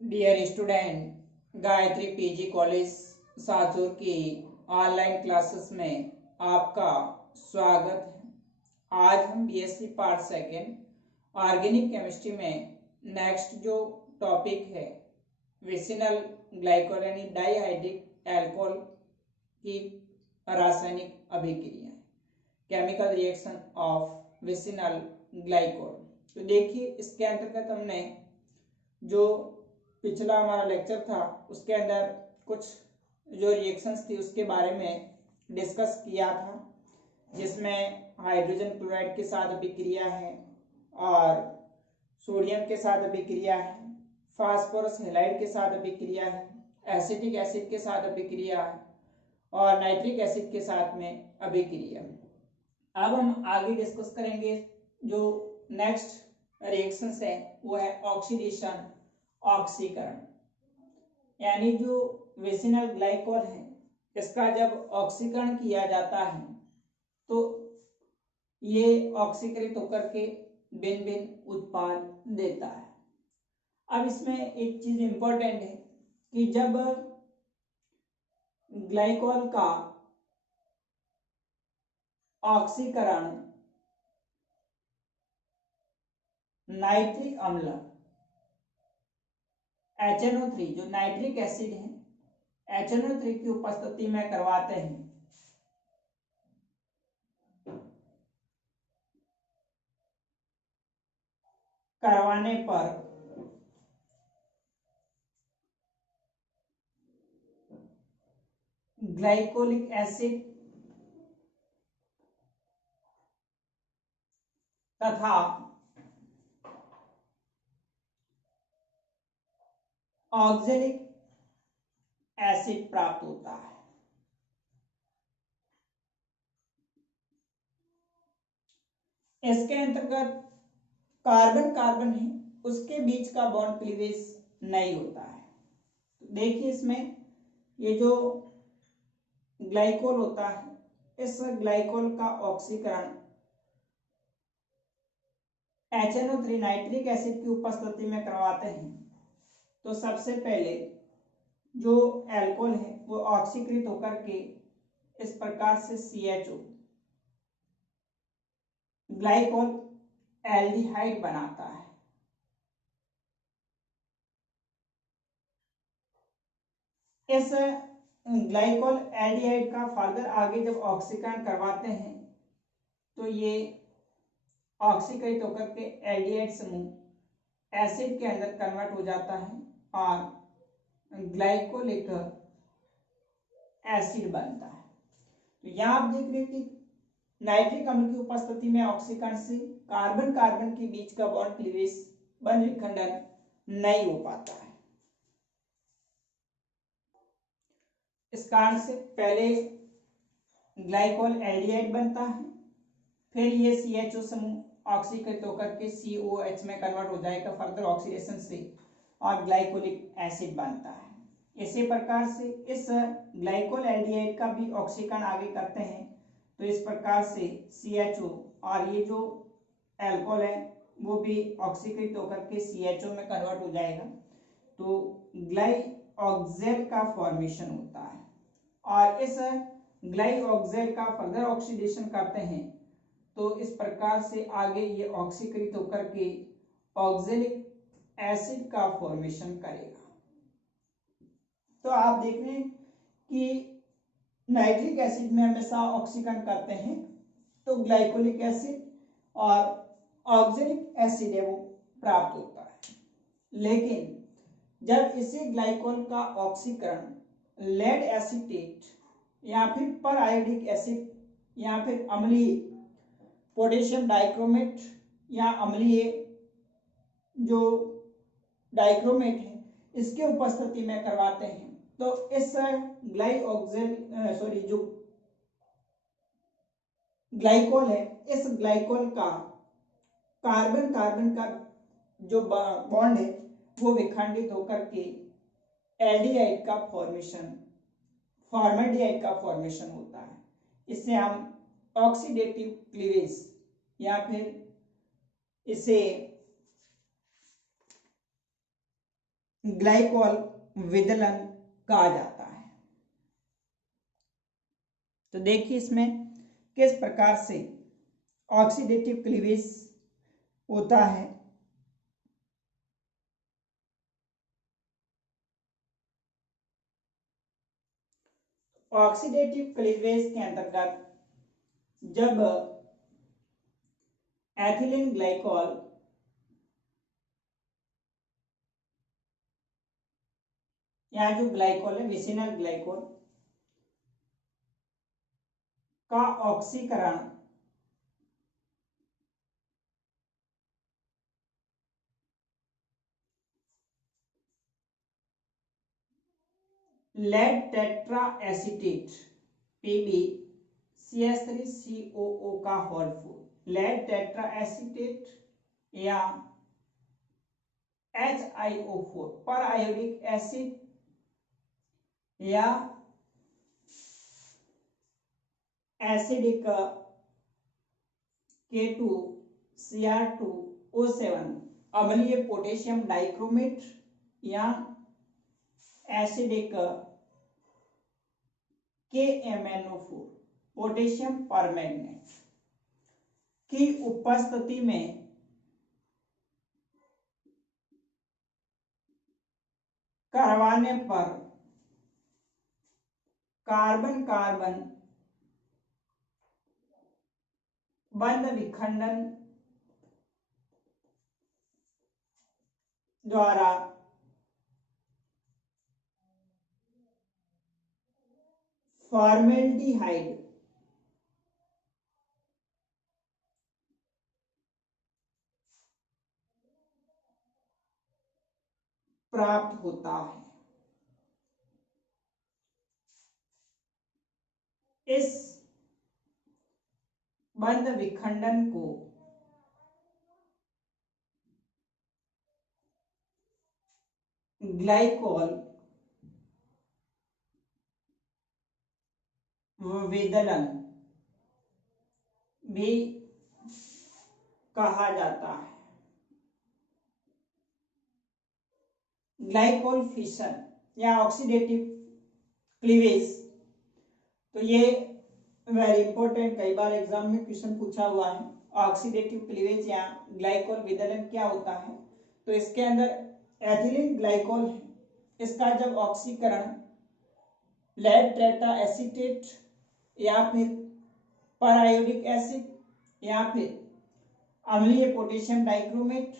Dear student, Gayatri PG college Sachur की online classes में आपका स्वागत है। आज हम BSc part second organic chemistry में नेक्स्ट जो टॉपिक है विसिनल ग्लाइकोल यानी डाइहाइड्रिक एल्कोहल की रासायनिक अभिक्रिया, chemical reaction of vicinal glycol. तो देखिए, इसके अंतर्गत हमने जो पिछला हमारा लेक्चर था उसके अंदर कुछ जो रिएक्शंस थी उसके बारे में डिस्कस किया था, जिसमें हाइड्रोजन क्लोराइड के साथ अभिक्रिया है और सोडियम के साथ अभिक्रिया है, फास्फोरस हैलाइड के साथ अभिक्रिया है, एसिटिक एसिड के साथ अभिक्रिया है और नाइट्रिक एसिड के साथ में अभिक्रिया। अब हम आगे डिस्कस करेंगे जो नेक्स्ट रिएक्शंस है वो है ऑक्सीडेशन, ऑक्सीकरण। यानी जो विसिनल ग्लाइकोल है इसका जब ऑक्सीकरण किया जाता है तो ये ऑक्सीकृत होकर के भिन्न भिन्न उत्पाद देता है। अब इसमें एक चीज इंपॉर्टेंट है कि जब ग्लाइकोल का ऑक्सीकरण नाइट्रिक अम्ल HNO3 जो नाइट्रिक एसिड है HNO3 की उपस्थिति में करवाते हैं करवाने पर ग्लाइकोलिक एसिड तथा ऑक्जेलिक एसिड प्राप्त होता है। इसके अंतर्गत कार्बन कार्बन है उसके बीच का बॉन्ड क्लीवेज नहीं होता है। तो देखिए, इसमें ये जो ग्लाइकोल होता है इस ग्लाइकोल का ऑक्सीकरण HNO3 नाइट्रिक एसिड की उपस्थिति में करवाते हैं तो सबसे पहले जो एल्कोहल है वो ऑक्सीकृत होकर के इस प्रकार से CHO ग्लाइकोल एल्डिहाइड बनाता है। इस ग्लाइकोल एल्डिहाइड का फर्दर आगे जब ऑक्सीकरण करवाते हैं तो ये ऑक्सीकृत होकर के एल्डिहाइड समूह एसिड के अंदर कन्वर्ट हो जाता है और ग्लाइकोलिक एसिड बनता है। तो यहाँ आप देख रहे हैं कि नाइट्रिक अम्ल की उपस्थिति में ऑक्सीकरण से कार्बन कार्बन के बीच का बॉन्ड क्लीवेज बंध विखंडन नहीं हो पाता है। इस कारण से पहले ग्लाइकोल एल्डिहाइड बनता है, फिर ये CHO समूह ऑक्सीकृत होकर के COH में कन्वर्ट हो जाएगा फर्दर ऑक्सीडेशन से और ग्लाइकोलिक एसिड बनता है। इसी प्रकार से इस ग्लाइकोल एल्डिहाइड का भी ऑक्सीकरण आगे करते हैं तो इस प्रकार से CHO और ये जो एल्कोहल है वो भी ऑक्सीकृत होकर के CHO में कन्वर्ट हो जाएगा तो ग्लाइऑक्सेल का फॉर्मेशन होता है और इस ग्लाइऑक्सेल का फर्दर ऑक्सीडेशन करते हैं तो इस प्रकार से आगे ये ऑक्सीकृत होकर के ऑक्जेलिक एसिड का फॉर्मेशन करेगा। तो आप देख रहे हैं कि नाइट्रिक एसिड में हमेशा ऑक्सीकरण करते हैं तो ग्लाइकोलिक एसिड और ऑक्जेलिक एसिड है वो प्राप्त होता है। लेकिन जब इसी ग्लाइकोल का ऑक्सीकरण लेड एसीटेट या फिर पर आयोडिक एसिड या फिर अम्लीय पोटेशियम डाइक्रोमेट या अम्लीय जो डाइक्रोमेट है इसकी उपस्थिति में करवाते हैं तो इस जो ग्लाइकोल है इस ग्लाइकोल का कार्बन कार्बन का जो बॉन्ड है वो विखंडित होकर के एल्डिहाइड का फॉर्मेशन फॉर्मेल्डिहाइड का फॉर्मेशन होता है। इससे हम ऑक्सीडेटिव क्लीवेज या फिर इसे ग्लाइकोल विदलन कहा जाता है। तो देखिए इसमें किस प्रकार से ऑक्सीडेटिव क्लीवेज होता है। ऑक्सीडेटिव क्लीवेज के अंतर्गत जब एथिलीन ग्लाइकोल या जो ग्लाइकोल है विसिनल ग्लाइकोल का ऑक्सीकरण लेड टेट्रा एसीटेट PbCH3COO का होल फूल लेड टेट्रा एसीटेट या HiO4 पर आयोडिक एसिड या एसिडिक K2Cr2O7 अम्लीय पोटेशियम डाइक्रोमेट या एसिडिक KMnO4 पोटेशियम परमैंगनेट की उपस्थिति में करवाने पर कार्बन कार्बन बंध विखंडन द्वारा फॉर्मेल्डिहाइड प्राप्त होता है। इस बंध विखंडन को ग्लाइकोल विदलन भी कहा जाता है। ग्लाइकोल फिशन या ऑक्सीडेटिव क्लीवेज, तो ये वेरी इंपॉर्टेंट, कई बार एग्जाम में क्वेश्चन पूछा हुआ है। ऑक्सीडेटिव क्लीवेज या ग्लाइकोल विदलन क्या होता है? तो इसके अंदर एथिलीन ग्लाइकोल है, इसका जब ऑक्सीकरण लेड टेट्रा एसीटेट या फिर परायोडिक एसिड या फिर अम्लीय पोटेशियम डाइक्रोमेट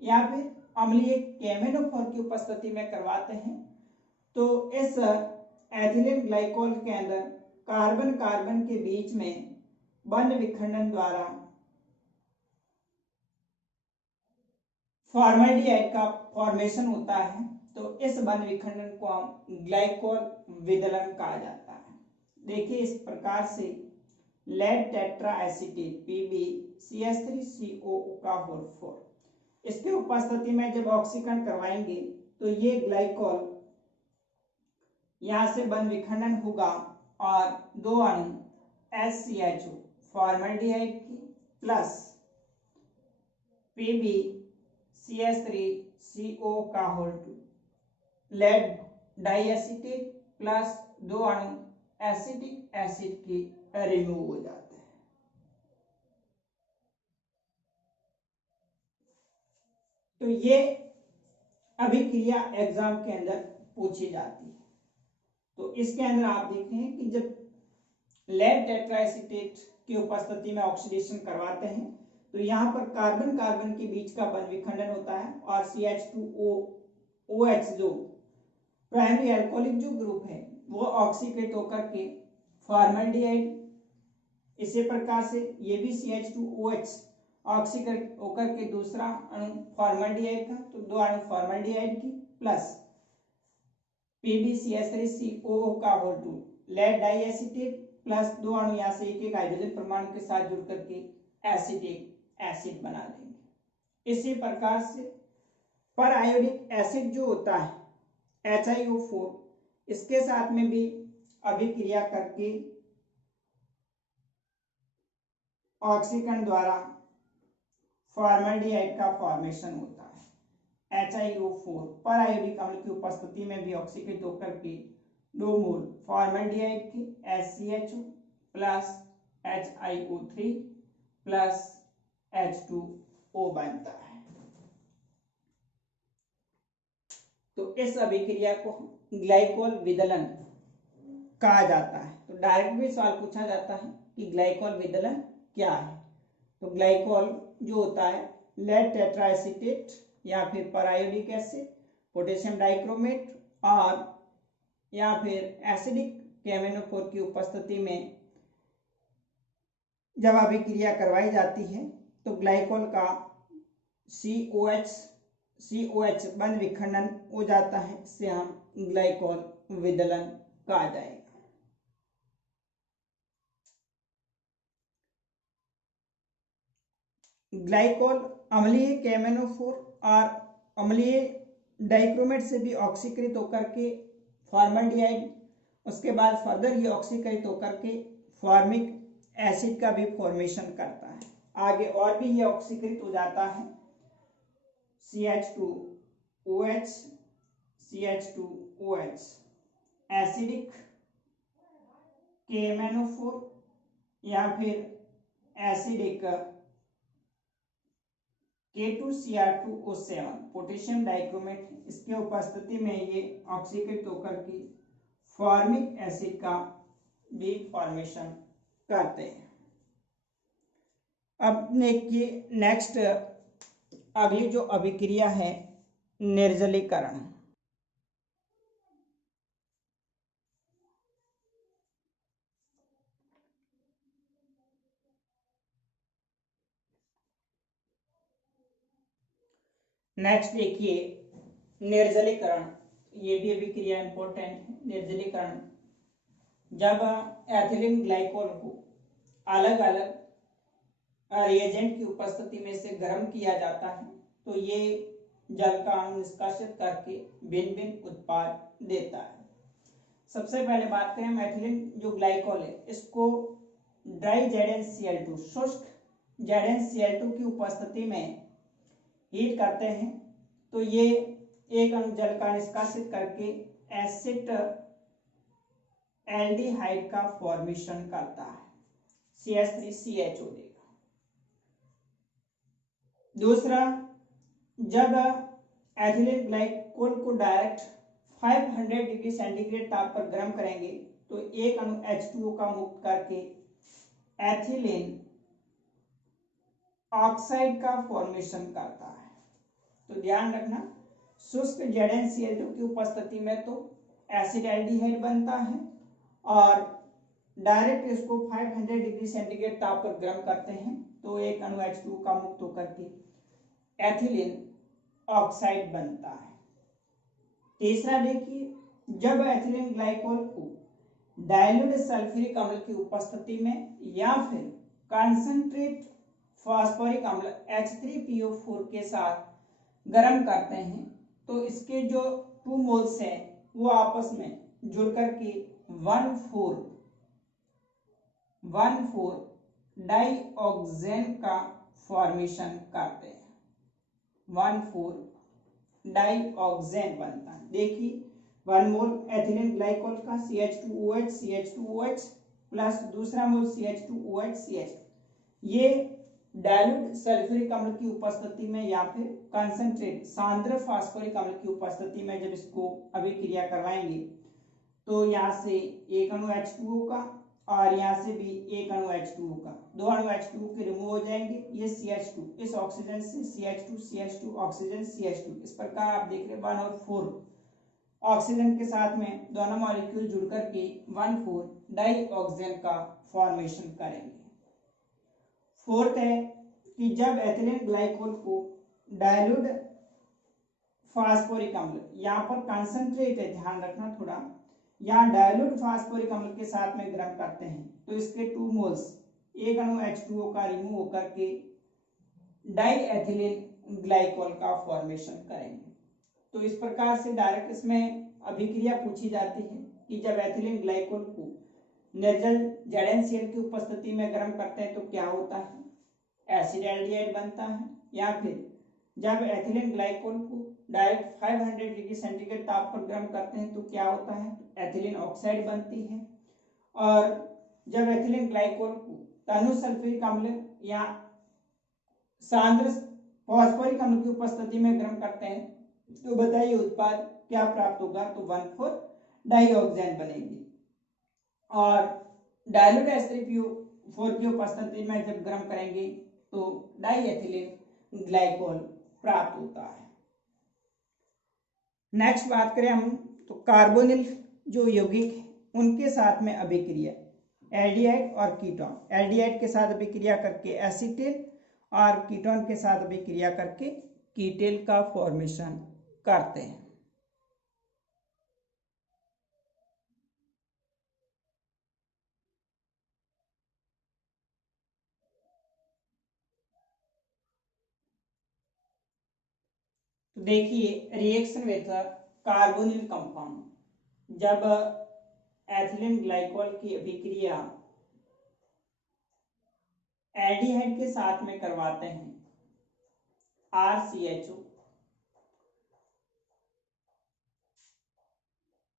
या फिर अम्लीय KMnO4 की उपस्थिति में करवाते हैं, तो इस एथिलीन ग्लाइकोल के अंदर कार्बन कार्बन के बीच में बंध विखंडन द्वारा फॉर्मेल्डिहाइड का फॉर्मेशन होता है। तो इस बंध विखंडन को हम ग्लाइकोल विदलन कहा जाता है। देखिए इस प्रकार से लेड टेट्रा एसीटेट PbCH3COO का होल 4, इसके उपस्थिति में जब ऑक्सीकरण करवाएंगे तो ये ग्लाइकोल यहां से बंध विखंडन होगा और दो अणु HCHO फॉर्मेल्डिहाइड की प्लस PbCH3CO का होल 2 लेड डाइएसिटेट प्लस दो अणु एसिटिक एसिड की रिमूव हो जाते हैं। तो ये अभिक्रिया एग्जाम के अंदर पूछी जाती है। तो इसके अंदर आप देखते हैं कि जब लेड टेट्राएसीटेट की उपस्थिति में ऑक्सीडेशन करवाते हैं तो यहाँ पर कार्बन कार्बन के बीच का बंध विखंडन होता है और CH2OH जो प्राइमरी अल्कोहलिक जो ग्रुप है वो ऑक्सीकृत होकर के फॉर्मेल्डिहाइड, इसी प्रकार से ये भी CH2OH ऑक्सीकृत होकर के दूसरा अणु फॉर्मेल्डिहाइड का, तो दो अणु फॉर्मेल्डिहाइड की प्लस PbCH3COO का होल 2 लेड डाइएसिटेट प्लस दो अणु यहाँ से एक एक हाइड्रोजन परमाणु के साथ जुड़ करके एसिटिक एसिड बना देंगे। इसी प्रकार से पर आयोडिक एसिड जो होता है HiO4, इसके साथ में भी अभिक्रिया करके ऑक्सीकरण द्वारा फॉर्मेल्डिहाइड का फॉर्मेशन होता है। HiO4 पर आयोडिक अम्ल की उपस्थिति में भी ऑक्सीकृत होकर के 2 मोल फॉर्मल्डिहाइड के HCHO plus HiO3 plus H2O बनता है। तो इस अभिक्रिया को ग्लाइकोल विदलन कहा जाता है। तो डायरेक्ट भी सवाल पूछा जाता है कि ग्लाइकोल विदलन क्या है। तो ग्लाइकोल जो होता है लेड टेट्राएसीटेट या फिर परायोडिक एसिड, पोटेशियम डाइक्रोमेट और या फिर एसिडिक KMnO4 की उपस्थिति में जब अभिक्रिया करवाई जाती है तो ग्लाइकोल का COH बंध विखंडन हो जाता है, इससे हम ग्लाइकोल विदलन कहा जाएगा। ग्लाइकोल अम्लीय KMnO4 और अम्लीय डाइक्रोमेट से भी ऑक्सीकृत होकर के फॉर्मल्डिहाइड, उसके बाद फर्दर ये ऑक्सीकृत होकर के फॉर्मिक एसिड का भी फॉर्मेशन करता है। आगे और भी ये ऑक्सीकृत हो जाता है CH2OH एसिडिक KMnO4 या फिर एसिडिक K2Cr2O7 पोटेशियम डाइक्रोमेट, इसके उपस्थिति में ये ऑक्सीकृत होकर के फॉर्मिक एसिड का भी फॉर्मेशन करते हैं। अब देखिए नेक्स्ट अगली जो अभिक्रिया है निर्जलीकरण। नेक्स्ट देखिए निर्जलीकरण, ये भी अभिक्रिया इंपॉर्टेंट है। निर्जलीकरण, जब एथिलीन ग्लाइकोल को अलग अलग रिएजेंट की उपस्थिति में से गर्म किया जाता है तो ये जल का अणु निष्कासित करके भिन्न भिन्न उत्पाद देता है। सबसे पहले बात करें एथिलीन जो ग्लाइकोल है, इसको ड्राई ZnCl2 शुष्क ZnCl2 की उपस्थिति में हीट करते हैं तो ये एक अणु जल का निष्कासित करके एसिड एल्डिहाइड का फॉर्मेशन करता है, CH3CHO देगा। दूसरा, जब एथिलीन ग्लाइकोल को डायरेक्ट 500 डिग्री सेंटीग्रेड ताप पर गर्म करेंगे तो एक अणु H2O का मुक्त करके एथिलीन ऑक्साइड का फॉर्मेशन करता है। तो ध्यान रखना, शुष्क ZnCl2 की उपस्थिति में तो एसिड एल्डिहाइड बनता है और डायरेक्ट इसको 500 डिग्री सेंटीग्रेड ताप पर गर्म करते हैं तो एक अणु H2O का मुक्त होकर के एथिलीन ऑक्साइड बनता है। तीसरा देखिए, जब एथिलीन ग्लाइकोल को डाइल्यूट सल्फ्यूरिक अम्ल की उपस्थिति में या फिर कंसंट्रेट फास्फोरिक अम्ल H3PO4 के साथ गर्म करते हैं तो इसके जो 2 मोल्स हैं वो आपस में जुड़ करके 1,4 डाइऑक्सेन का फॉर्मेशन करते हैं। 1,4 डाइऑक्सेन बनता है। देखिए 1 मोल एथिलीन ग्लाइकोल का CH2OH प्लस दूसरा मोल CH2OH, ये डाइल्यूट सल्फ्यूरिक अम्ल की उपस्थिति में या फिर कंसंट्रेट सांद्र फास्फोरिक अम्ल की उपस्थिति में जब इसको अभिक्रिया करवाएंगे तो यहाँ से एक अणु H2O का और यहाँ से भी एक अणु H2O का, 2 अणु H2O के रिमूव हो जाएंगे। ये CH2 इस ऑक्सीजन से CH2 ऑक्सीजन CH2, इस प्रकार आप देख रहे 1 और 4 ऑक्सीजन के साथ में दोनों मॉलिक्यूल जुड़ करके 1,4 डाइऑक्सेन का फॉर्मेशन करेंगे। फोर्थ है कि जब एथिलीन ग्लाइकोल को डाइल्यूट फास्फोरिक अम्ल, यहाँ पर कंसंट्रेट है, ध्यान रखना थोड़ा, यहाँ डाइल्यूट फास्फोरिक अम्ल के साथ में गर्म करते हैं तो इसके 2 मोल्स एक अणु H2O का रिमूव होकर के डाइएथिलीन ग्लाइकोल का फॉर्मेशन करेंगे। तो इस प्रकार से डायरेक्ट इसमें अभिक्रिया पूछी जाती है कि जब एथिलीन ग्लाइकोल को निर्जल ZnCl की उपस्थिति में गर्म करते हैं तो क्या होता है, एसिड एल्डिहाइड बनता है या फिर जब एथिलीन ग्लाइकोल को डायरेक्ट 500 डिग्री सेंटीग्रेड ताप पर गर्म करते हैं तो क्या होता है, एथिलीन ऑक्साइड बनती है। और जब एथिलीन ग्लाइकोल को तनु सल्फ्यूरिक अम्ल या सांद्र फॉस्फोरिक अम्ल की उपस्थिति में गर्म करते हैं तो बताइए उत्पाद क्या प्राप्त होगा, तो 1,4 डाइऑक्सेन बनेगी। और डाइल्यूट H3PO4 की उपस्थिति में जब गर्म करेंगे तो डाइएथिलीन ग्लाइकोल प्राप्त होता है। नेक्स्ट बात करें हम तो कार्बोनिल जो यौगिक है उनके साथ में अभिक्रिया एल्डिहाइड और कीटोन, एल्डिहाइड के साथ अभिक्रिया करके एसीटेल और कीटोन के साथ अभिक्रिया करके कीटेल का फॉर्मेशन करते हैं। तो देखिए रिएक्शन विथ कार्बोनिल कंपाउंड, जब एथिलीन ग्लाइकोल की अभिक्रिया एल्डिहाइड के साथ में करवाते हैं RCHO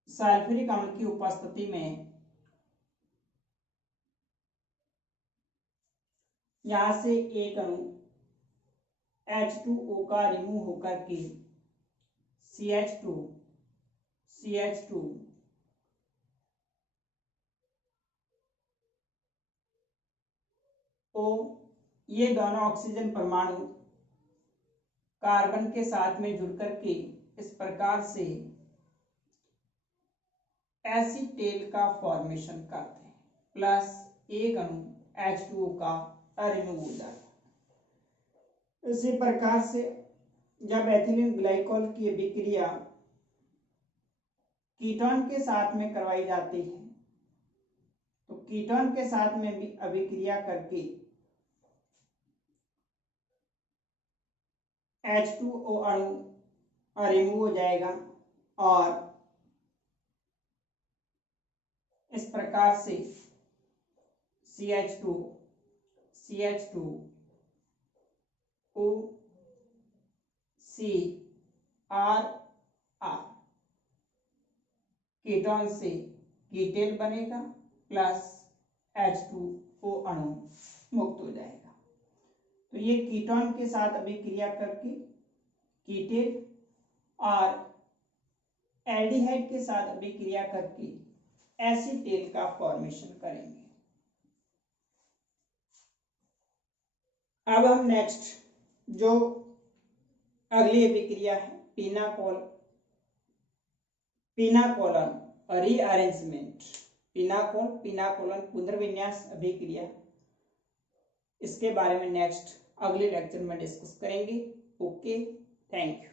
सल्फ्यूरिक अम्ल की उपस्थिति में यहां से एक अणु H2O का रिमूव होकर के CH2 O, ये दोनों ऑक्सीजन परमाणु कार्बन के साथ में जुड़कर के इस प्रकार से एसीटेल का फॉर्मेशन करते हैं, प्लस एक अणु H2O का रिमूव हो जाता है। इसी प्रकार से जब एथिलीन ग्लाइकोल की अभिक्रिया कीटोन के साथ में करवाई जाती है तो कीटोन के साथ में भी अभिक्रिया करके H2O अणु रिमूव हो जाएगा और इस प्रकार से CH2 O CR कीटोन से कीटेल बनेगा प्लस H2O अणु मुक्त हो जाएगा। तो ये कीटोन के साथ अभिक्रिया करके कीटेल और एल्डिहाइड के साथ अभिक्रिया करके एसीटेल का फॉर्मेशन करेंगे। अब हम नेक्स्ट जो अगली अभिक्रिया है पिनाकोलन रीअरेंजमेंट, पिनाकोलन पुनर्विन्यास अभिक्रिया, इसके बारे में नेक्स्ट अगले लेक्चर में डिस्कस करेंगे। Okay, thank you.